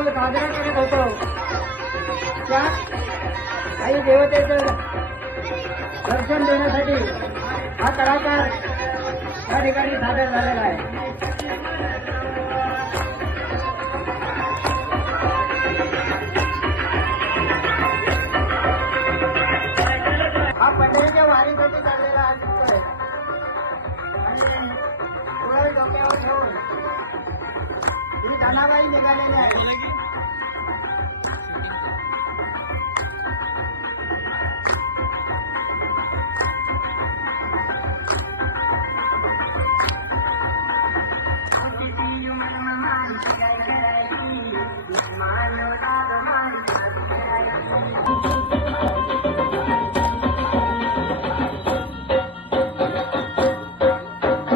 उत्सव साजरा करत होतो. त्या काही देवतेचं दर्शन देण्यासाठी हा कलाकार या ठिकाणी सादर झालेला आहे. हा पंढरीच्या वारीसाठी चाललेला हा दिसतोय आणि डोक्यावर ठेवून ही धनाबाई निघालेली आहे.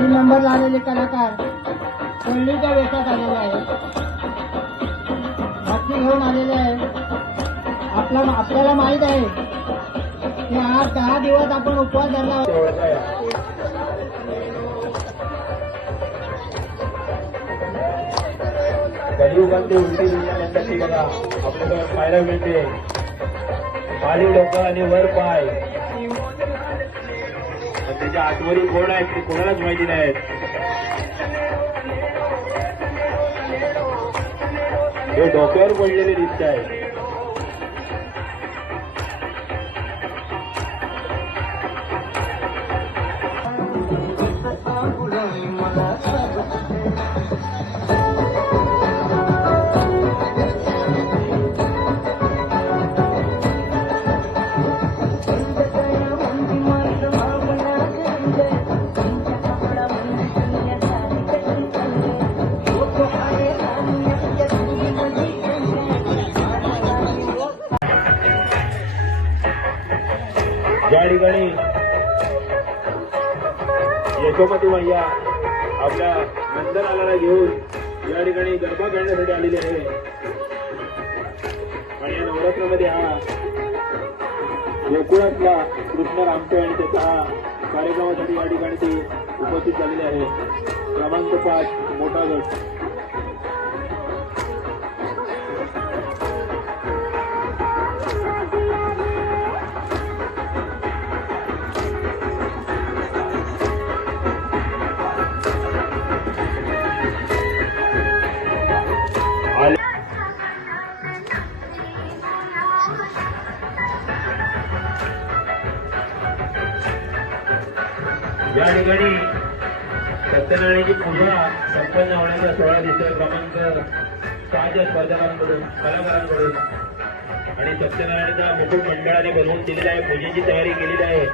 नंबर आलेले कलाकार कोल्लीच्या वेशात आलेले आहे भक्ती घेऊन आलेले आहे आपला आपल्याला माहीत आहे की आज दहा दिवस आपण उपवास धरला होता. गांधी उलटी दिल्यानंतरची बघा आपल्याला पाहायला मिळते. खाली डोकं आणि वर पाय. त्याच्या आठवणी कोण आहेत ते कोणालाच माहिती नाहीत हे डोक्यावर पडलेले दिसत आहेत. ठिकाणी गरबा करण्यासाठी आलेली आहे. आणि या नवरात्रामध्ये हा गोकुळातला कृष्ण रामटे आणि त्याचा हा कार्यक्रमासाठी या ठिकाणी ते उपस्थित झालेले आहे. क्रमांक पाच मोठा गट संपन्न होण्याचा क्रमांक सहाच्या स्पर्धकांकडून कलाकारांकडून आणि सत्यनारायणचा मुकुट मंडळाने बनवून दिलेला आहे पूजेची तयारी केलेली आहे.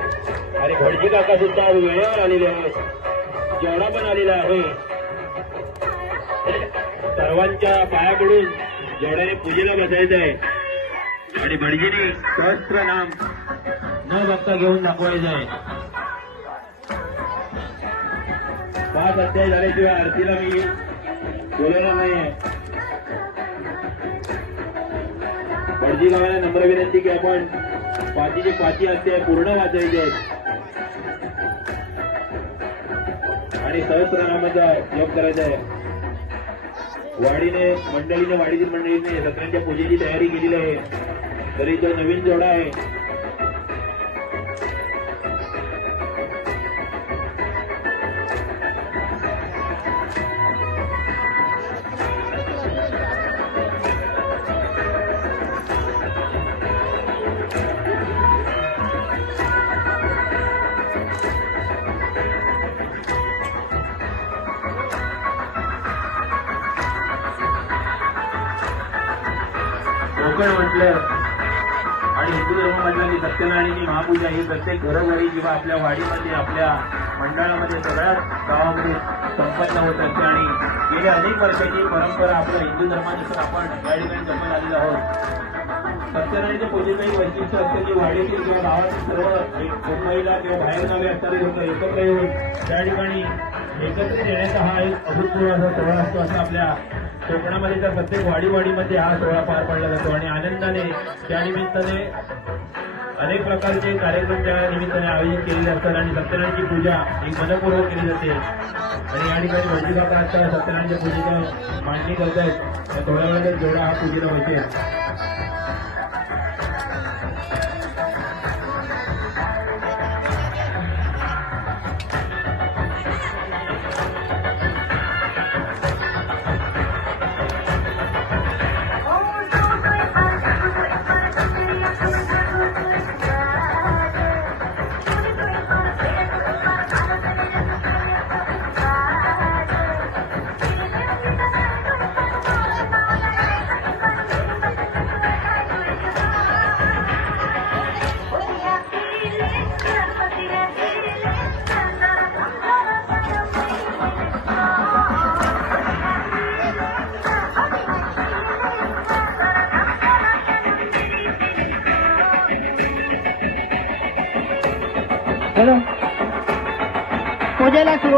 आणि भटजी काका सुद्धा वेळेवर आलेले आहेत. जेवढा पण आलेला आहे सर्वांच्या पायाकडून जेवढ्याने पूजेला बसायचं आहे. आणि भटजीने सहस्त्र नाम न बघता घेऊन दाखवायचं आहे. पाच अध्याय झाल्याशिवाय आरतीला मी बोलवणार नाही भटजी गावाला नम्र विनंती की आपण पाचीचे पाठी असते पूर्ण वाचायची. आहेत आणि सहस्रनामाचा जप करायचा आहे. वाडीने मंडळीने वाडीतील मंडळीने सत्रांच्या पूजेची तयारी केलेली आहे. तरी तो नवीन जोडा आहे. प्रत्येक घरोघरी किंवा आपल्या वाडीमध्ये आपल्या मंडळामध्ये सगळ्या गावामध्ये संपन्न होत असते. आणि गेल्या अनेक वर्षाची परंपरा आपल्या हिंदू धर्मानुसार आपण या ठिकाणी जपत आलेलो आहोत. सत्यनारायणच्या पूजेचंही वैशिष्ट्य असते की वाडीतील किंवा गावातील सर्व एक मुंबईला किंवा बाहेर गावी असणारे लोक एकत्र येऊन त्या ठिकाणी एकत्रित येण्याचा हा एक अभूतपूर्व असा सोहळा असतो. असं आपल्या कोकणामध्ये तर प्रत्येक वाडीवाडीमध्ये हा सोहळा पार पडला जातो. आणि आनंदाने त्यानिमित्ताने अनेक प्रकारचे कार्यक्रम त्या निमित्ताने आयोजित केलेले असतात आणि सत्यनारायणची पूजा ही मनपूर्वक केली जाते. आणि या ठिकाणी भटजी काका आता सत्यनारायणच्या पूजेचं मांडणी करत आहेत तर थोड्या वेळात जेवढा हा पूजेला होते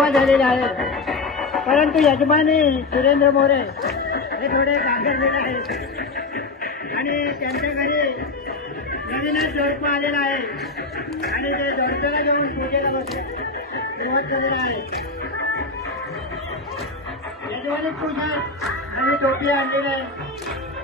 पूजेला सुरुवात झालेली आहे परंतु यजमानी सुरेंद्र मोरे हे थोडे घाबरलेले आहेत. आणि त्यांच्या घरी नवीनच जोडपं आलेलं आहे. आणि ते जोडप्याला घेऊन पूजेला बसले. सुरुवात झालेला आहे. यजमानी पूजा नवी टोपी आणलेली आहे.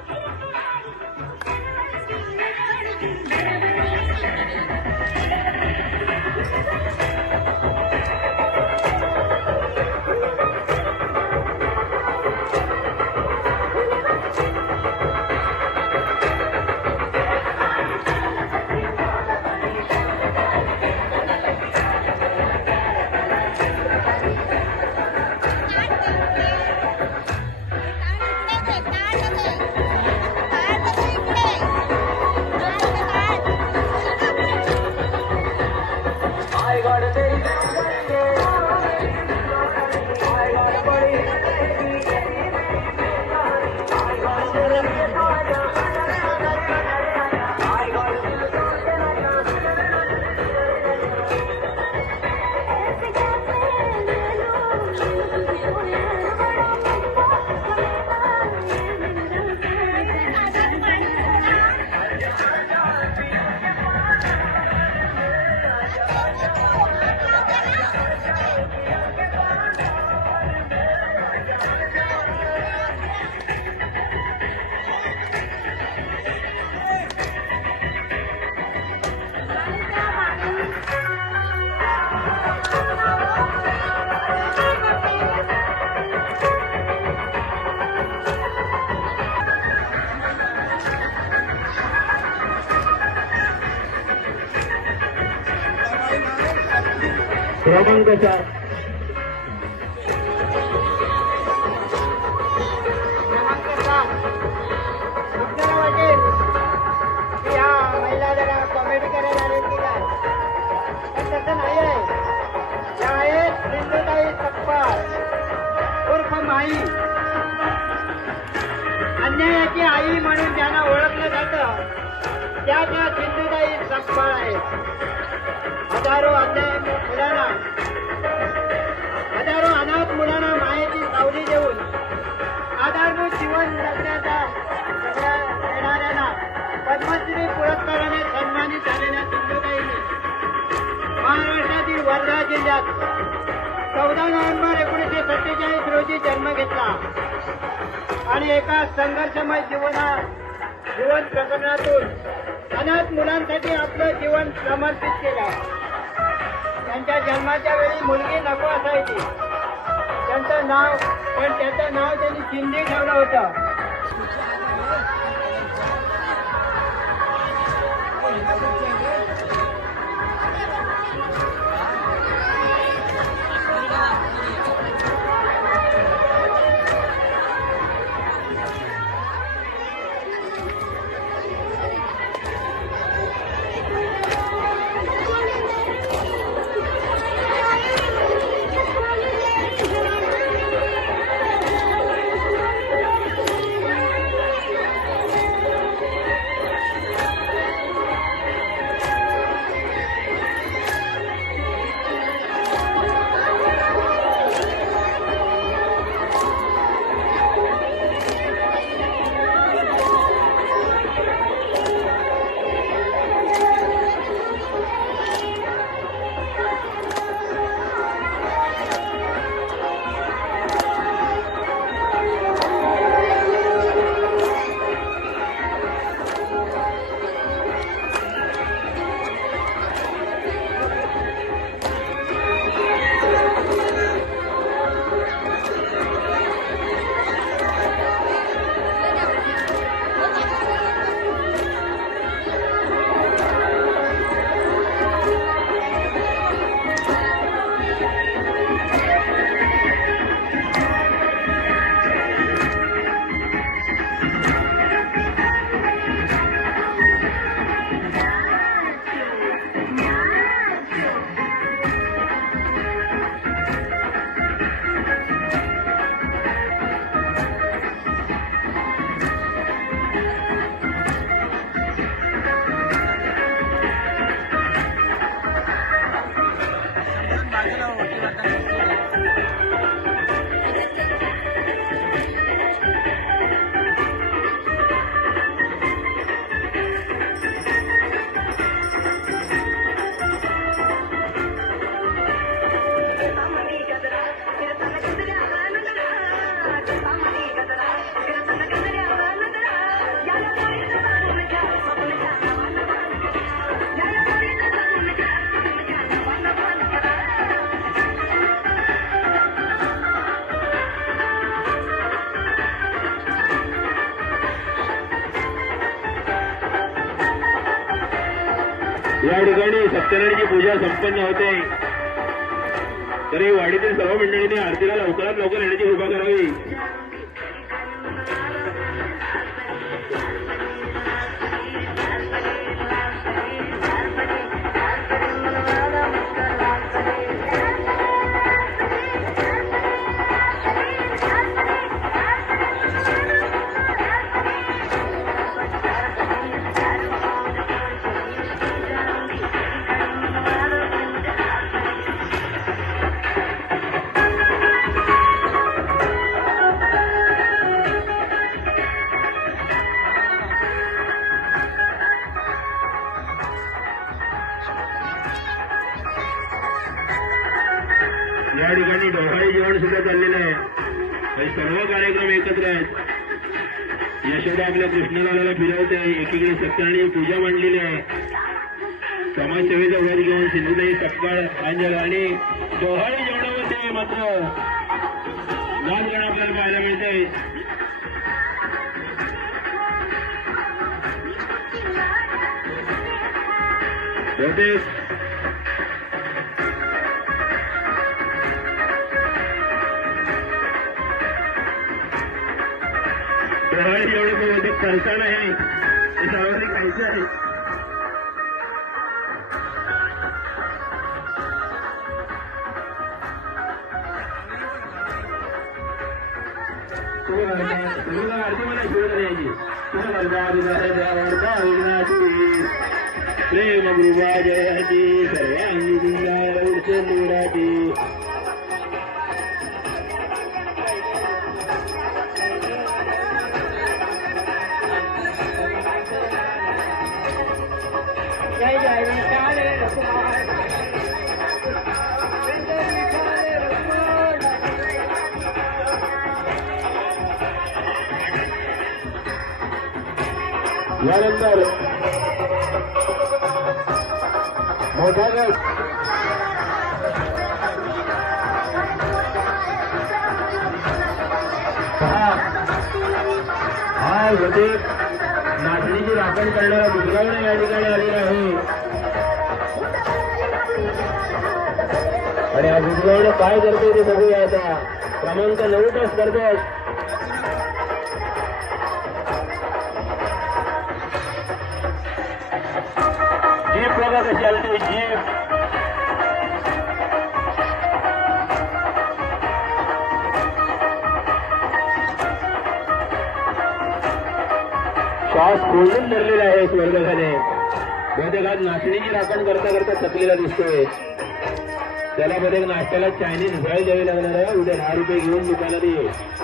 उर्फ माई अन्यायाची आई म्हणून ज्यांना ओळखलं जातं त्या त्या सिंधुताई सप्पाळ आहेत. हजारो अनाथ मुलांना हजारो अनाथ मुलांना मायेची सावली देऊन आधारभूत जीवन जगण्याचा सगळ्या येणाऱ्यांना पद्मश्री पुरस्काराने सन्मानित झालेल्या सिंधुताईने महाराष्ट्रातील वर्धा जिल्ह्यात चौदा नोव्हेंबर एकोणीसशे सत्तेचाळीस रोजी जन्म घेतला. आणि एका संघर्षमय जीवना जीवन प्रकरणातून अनाथ मुलांसाठी आपलं जीवन समर्पित केलं. जन्माच्या वेळी मुलगी नको असायची. त्यांचं नाव पण त्याचं नाव त्यांनी शिंदे ठेवलं होतं. पूजा संपन्न होते. तरी वाडीतील सर्व मंडळीने आरतीला लवकरात लवकर येण्याची कृपा करावी. सत्यनारायणी आहे. समाजसेवेचा वर घेऊन सिंधुताई सपकाळ अंजल आणि दोहाळे जेवढं होते मात्र. लाल गाणं आपल्याला पाहायला मिळतंय. बहुतेक डोहाळी जेवण बहुतेक फरसाण आहे. सर्वांनी खायचं आहे तुम्ही म्हणता तुम्ही मला आरती मला शिवत द्यायची तुम्ही म्हणता विधाता विघ्नाची प्रेम गृहा जयाची सर्वांगी दिंगाची मुराची जय यानंतर मोठा गट पहा हा होते नाचणीची राखण करणारा बुजगावणे या ठिकाणी आलेला आहे. आणि हा बुजगावणे काय करतोय ते बघूया आता. क्रमांक नऊ तास करतोय. बघा कशी आलते जीप श्वास खोलून धरलेला आहे स्वर्गखाने बहुतेक आज नाचणीची राखण करता करता थकलेला दिसतोय. त्याला बहुतेक नाश्त्याला चायनीज भेळ द्यावी लागणार आहे. उद्या दहा रुपये घेऊन दुकानात ये.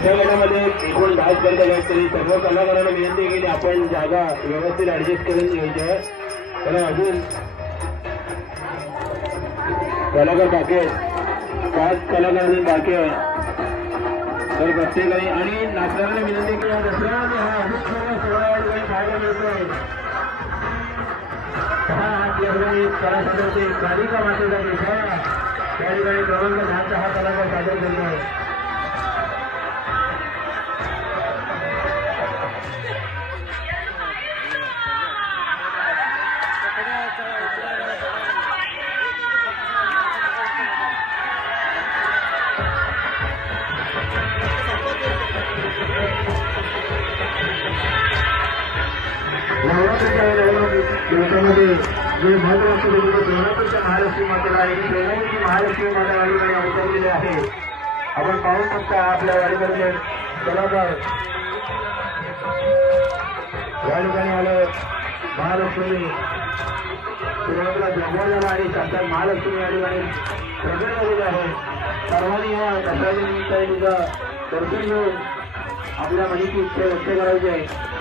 मोठ्या गटामध्ये एकूण दहा स्पर्धक आहेत तरी सर्व कलाकारांना विनंती केली आपण जागा व्यवस्थित ऍडजस्ट करून घ्यायच्या कारण अजून. कलाकार बाकी आहेत. पाच कलाकार अजून बाकी आहे तर प्रत्येकाने आणि नाचणाऱ्यांना विनंती केली आहे, दसरा हा अधिक सोहळा पाहायला मिळतो हा आपल्या कालिका मातेचा देशा त्या ठिकाणी क्रमांक दहाचा हा कलाकार सादर करतोय. आहे जे महत्त्व असतं म्हणजे सोलापूरच्या महालक्ष्मी मातेला आहे ही महालक्ष्मी माता या ठिकाणी अवतरलेली आहे. आपण पाहू शकता आपल्या वाडीमधले कलाकार. या ठिकाणी आलं महालक्ष्मी. सुरुवातीला जगवलेला आणि साक्षात महालक्ष्मी या ठिकाणी प्रकट झालेले आहे. सर्वांनी या दसऱ्याच्या निमित्ताने तिचं दर्शन घेऊन आपल्या माहिती इच्छा व्यक्त करायची आहे.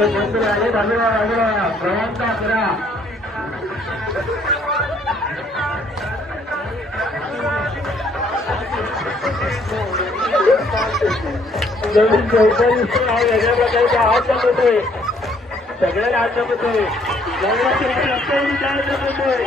आले कोणतरी आले बाजूला बाजूला क्रमांक अकरा नवीन चौथ्या हा वेगळ्या प्रकारचा हात जमतोय सगळ्या हात जमतोय नवरात्र काय जमतोय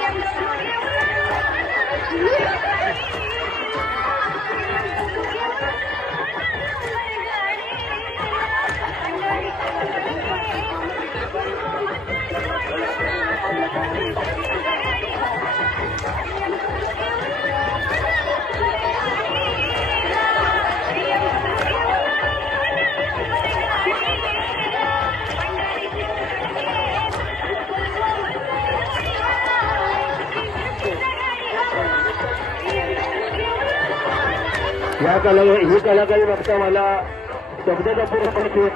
या कला ही कलाकारी बघता मला शब्दाचा पूर्ण पडतो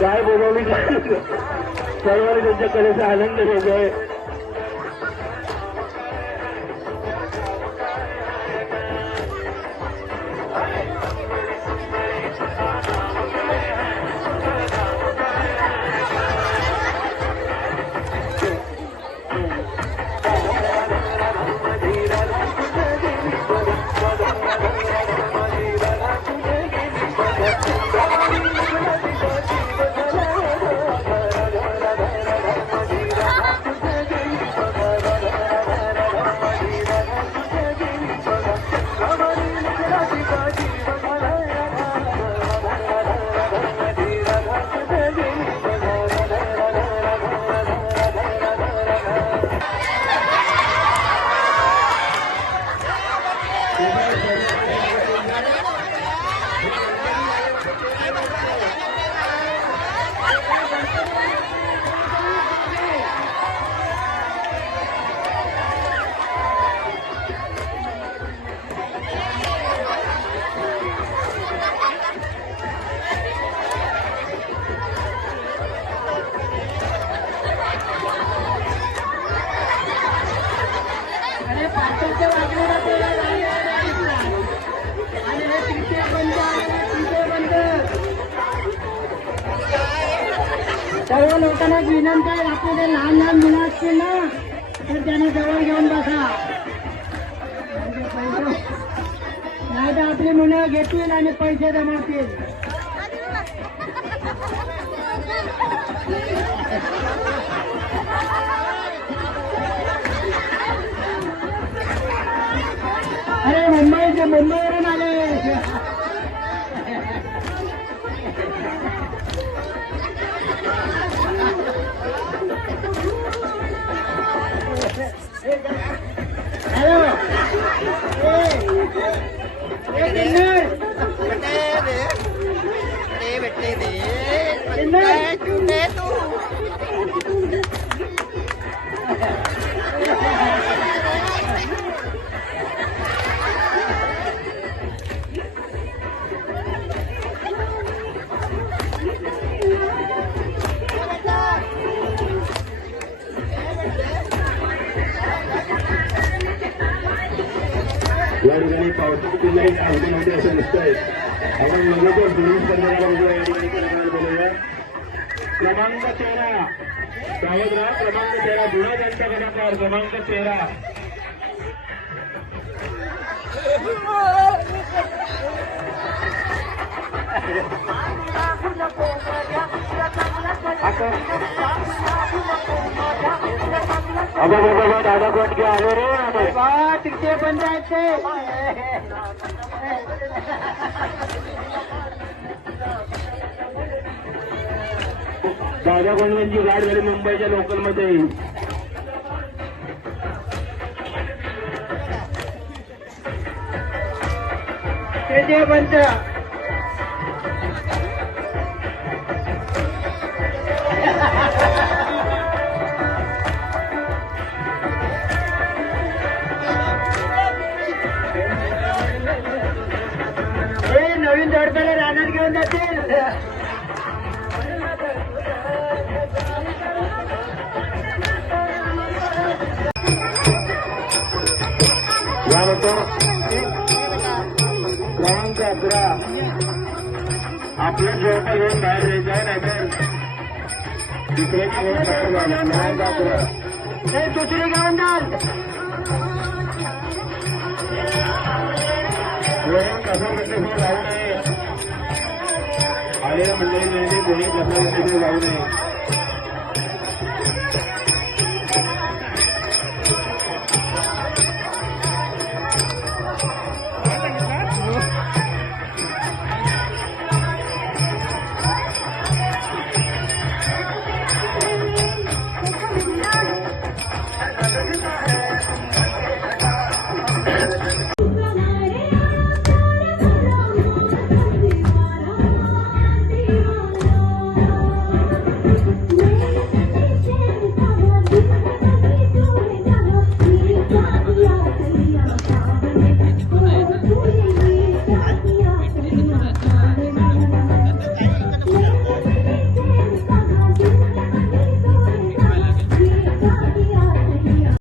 काय बोलावली सर्वांनी त्यांच्या कलेचा आनंद घेतोय. तुम्हाला विनंती आहे आपले लहान लहान मुलं असतील ना तर त्यांना जवळ घेऊन बसा. नाही तर आपली मुलं घेतील आणि पैसे जमवतील. अरे मुंबईचे मुंबई పెట్టేది. పెట్టేది. పెట్టేది. पावसाची आवडी नव्हती असं दिसतंय आपण लगेचच दोन्ही स्पर्धेला बघूया या ठिकाणी बोलूया क्रमांक तेरा सावध राहा क्रमांक तेरा जुना त्यांचा कलाकार क्रमांक तेरा अबे बाबा दादा कोण घ्या आलो रे। तिथे बंद आहेत ते दादा कोंडवांची गाड झाली मुंबईच्या लोकलमध्ये. तृतीय पंच हे आपलं जेवण घेऊन बाहेर यायचं नाहीतर दुसऱ्याची घेऊन बाहेर कसं कसं जाऊ नये. आलेल्या कोणी कसं जाऊ नये.